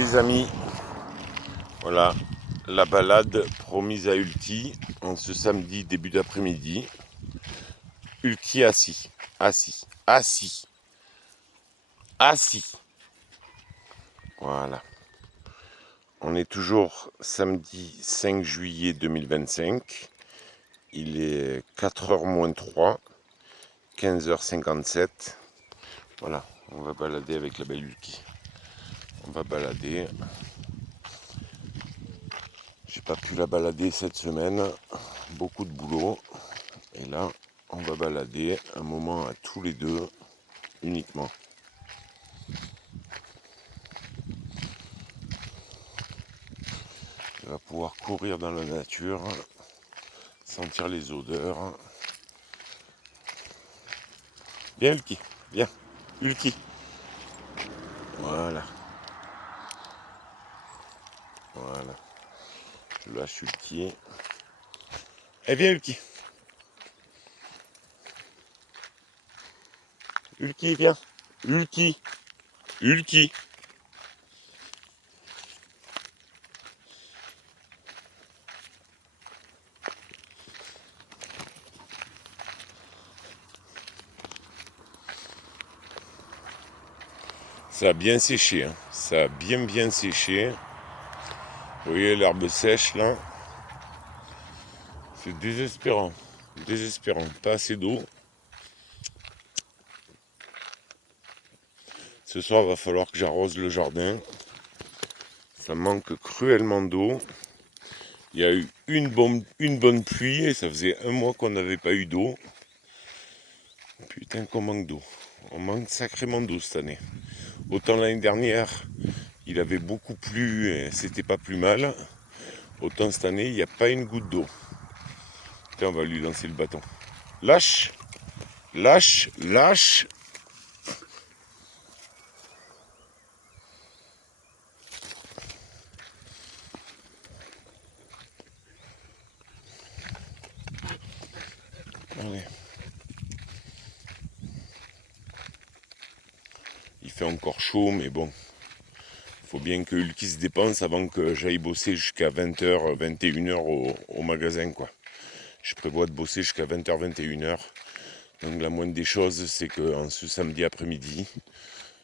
les amis, voilà la balade promise à Ulti en ce samedi début d'après-midi. Ulti assis, assis, assis, assis. Voilà. On est toujours samedi 5 juillet 2025. Il est 4h moins 3, 15h57. Voilà, on va balader avec la belle Ulti. On va balader. J'ai pas pu la balader cette semaine, beaucoup de boulot. Et là, on va balader un moment à tous les deux uniquement. Elle va pouvoir courir dans la nature, sentir les odeurs. Viens Ulki, viens, Ulki. Voilà, voilà. Je lâche Ulki. Eh viens Ulki. Ulki, viens. Ulki, Ulki. Ça a bien séché, hein. Ça a bien séché. Vous voyez l'herbe sèche là. C'est désespérant, désespérant. Pas assez d'eau. Ce soir, il va falloir que j'arrose le jardin. Ça manque cruellement d'eau. Il y a eu une bonne pluie et ça faisait un mois qu'on n'avait pas eu d'eau. Putain qu'on manque d'eau. On manque sacrément d'eau cette année. Autant l'année dernière, il avait beaucoup plu et c'était pas plus mal. Autant cette année, il n'y a pas une goutte d'eau. Putain, on va lui lancer le bâton. Lâche, lâche, lâche. Allez. Il fait encore chaud, mais bon. Il faut bien que Ulki se dépense avant que j'aille bosser jusqu'à 20h, 21h au magasin, quoi. Je prévois de bosser jusqu'à 20h, 21h. Donc la moindre des choses, c'est qu'en ce samedi après-midi,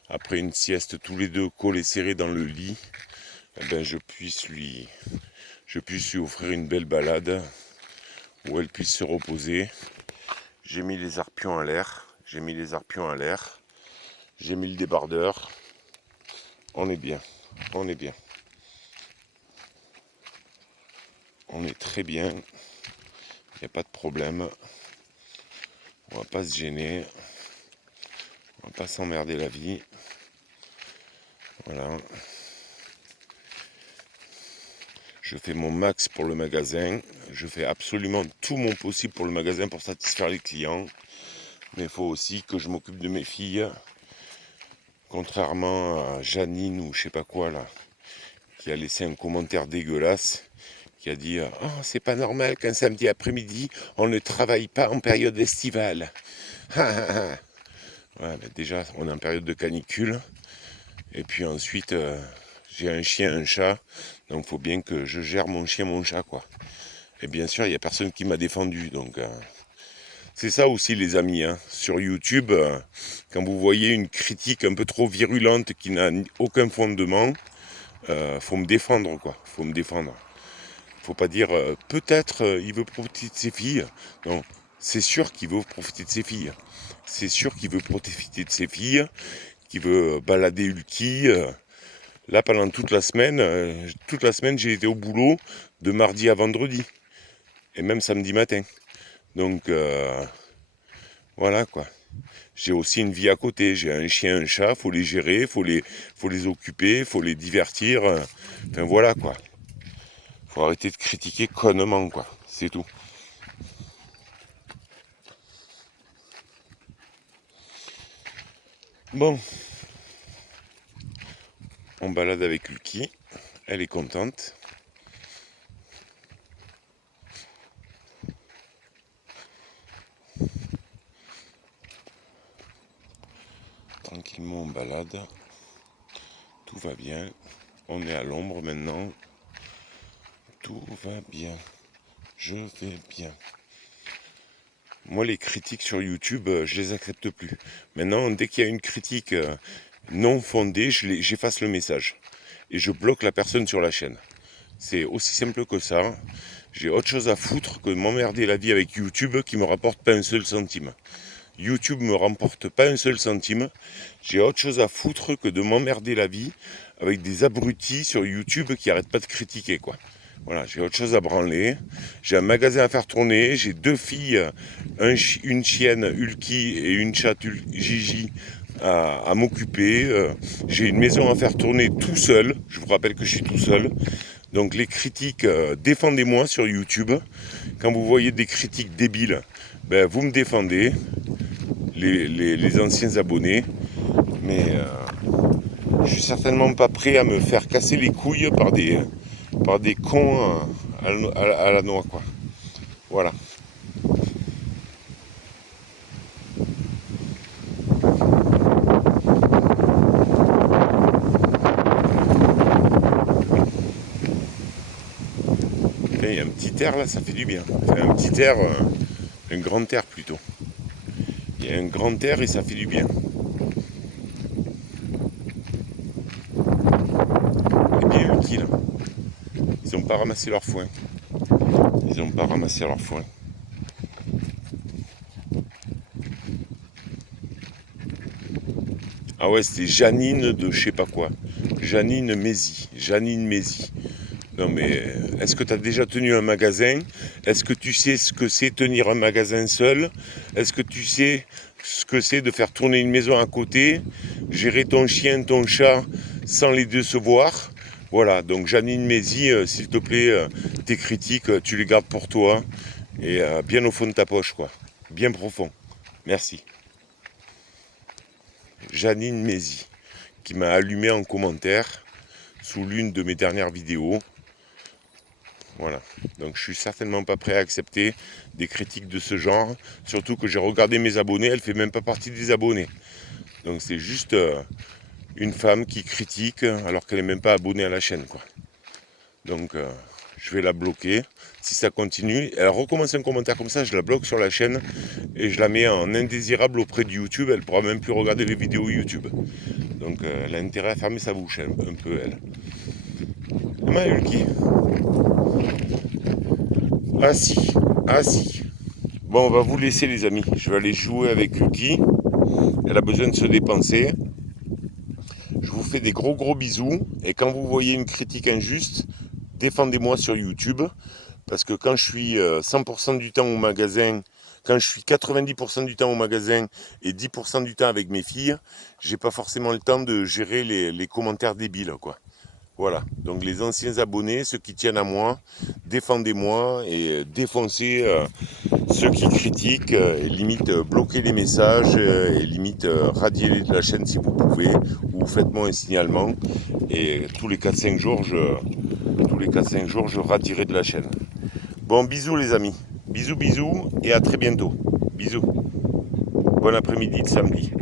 après une sieste tous les deux collés serrés dans le lit, eh ben, je puisse lui offrir une belle balade où elle puisse se reposer. J'ai mis les arpions à l'air, j'ai mis le débardeur. On est bien, on est bien. On est très bien, il n'y a pas de problème. On va pas se gêner, on va pas s'emmerder la vie. Voilà. Je fais mon max pour le magasin. Je fais absolument tout mon possible pour le magasin pour satisfaire les clients. Mais il faut aussi que je m'occupe de mes filles. Contrairement à Janine ou je sais pas quoi là, qui a laissé un commentaire dégueulasse, qui a dit « Oh, c'est pas normal qu'un samedi après-midi, on ne travaille pas en période estivale. » Ouais, ben déjà, on est en période de canicule. Et puis ensuite, j'ai un chien, un chat. Donc il faut bien que je gère mon chien, mon chat, quoi. Et bien sûr, il n'y a personne qui m'a défendu. Donc c'est ça aussi, les amis. Hein. Sur YouTube, quand vous voyez une critique un peu trop virulente qui n'a aucun fondement, faut me défendre, quoi. Faut me défendre. Faut pas dire peut-être il veut profiter de ses filles. Non, c'est sûr qu'il veut profiter de ses filles. C'est sûr qu'il veut profiter de ses filles, qu'il veut balader Ulki. Là, pendant toute la semaine, j'ai été au boulot de mardi à vendredi. Et même samedi matin. Donc, voilà quoi. J'ai aussi une vie à côté. J'ai un chien, un chat, faut les gérer, faut les occuper, faut les divertir. Enfin, voilà quoi. Faut arrêter de critiquer connement, quoi. C'est tout. Bon. On balade avec Ulki. Elle est contente. Tranquillement on balade. Tout va bien. On est à l'ombre maintenant. Tout va bien. Je vais bien. Moi, les critiques sur YouTube, je les accepte plus. Maintenant, dès qu'il y a une critique non fondée, j'efface le message. Et je bloque la personne sur la chaîne. C'est aussi simple que ça. J'ai autre chose à foutre que de m'emmerder la vie avec YouTube qui me rapporte pas un seul centime. YouTube me rapporte pas un seul centime. J'ai autre chose à foutre que de m'emmerder la vie avec des abrutis sur YouTube qui arrêtent pas de critiquer, quoi. Voilà, j'ai autre chose à branler. J'ai un magasin à faire tourner. J'ai 2 filles, une chienne Hulky et une chatte Gigi à m'occuper. J'ai une maison à faire tourner tout seul. Je vous rappelle que je suis tout seul. Donc les critiques, défendez-moi sur YouTube. Quand vous voyez des critiques débiles, ben, vous me défendez, les anciens abonnés. Mais je suis certainement pas prêt à me faire casser les couilles par des cons à la noix, quoi. Voilà. Il y a un petit air là, ça fait du bien. Enfin, un petit air, un grand air plutôt. Il y a un grand air et ça fait du bien. Il est bien Hulky là. Ils n'ont pas ramassé leur foin. Ils n'ont pas ramassé leur foin. Ah ouais, c'était Janine de je sais pas quoi. Janine Mézi. Non mais, est-ce que tu as déjà tenu un magasin? Est-ce que tu sais ce que c'est tenir un magasin seul? Est-ce que tu sais ce que c'est de faire tourner une maison à côté? Gérer ton chien, ton chat sans les deux se voir? Voilà, donc Janine Mézi, s'il te plaît, tes critiques, tu les gardes pour toi. Et bien au fond de ta poche, quoi. Bien profond. Merci. Janine Mézi, qui m'a allumé en commentaire sous l'une de mes dernières vidéos. Voilà, donc je suis certainement pas prêt à accepter des critiques de ce genre, surtout que j'ai regardé mes abonnés, elle fait même pas partie des abonnés. Donc c'est juste une femme qui critique alors qu'elle n'est même pas abonnée à la chaîne, quoi. Donc je vais la bloquer. Si ça continue, elle recommence un commentaire comme ça, je la bloque sur la chaîne et je la mets en indésirable auprès de YouTube, elle pourra même plus regarder les vidéos YouTube. Donc elle a intérêt à fermer sa bouche un peu, elle. Comment Hulky? Ah si. Bon, on va vous laisser les amis. Je vais aller jouer avec Hulky. Elle a besoin de se dépenser. Je vous fais des gros bisous. Et quand vous voyez une critique injuste, défendez-moi sur YouTube. Parce que quand je suis 100% du temps au magasin, quand je suis 90% du temps au magasin et 10% du temps avec mes filles, j'ai pas forcément le temps de gérer les commentaires débiles, quoi. Voilà, donc les anciens abonnés, ceux qui tiennent à moi, défendez-moi et défoncez ceux qui critiquent, et limite bloquez les messages, et limite radiez-les de la chaîne si vous pouvez, ou faites-moi un signalement, et tous les 4-5 jours, je radierai de la chaîne. Bon, bisous les amis, bisous, et à très bientôt. Bisous. Bon après-midi de samedi.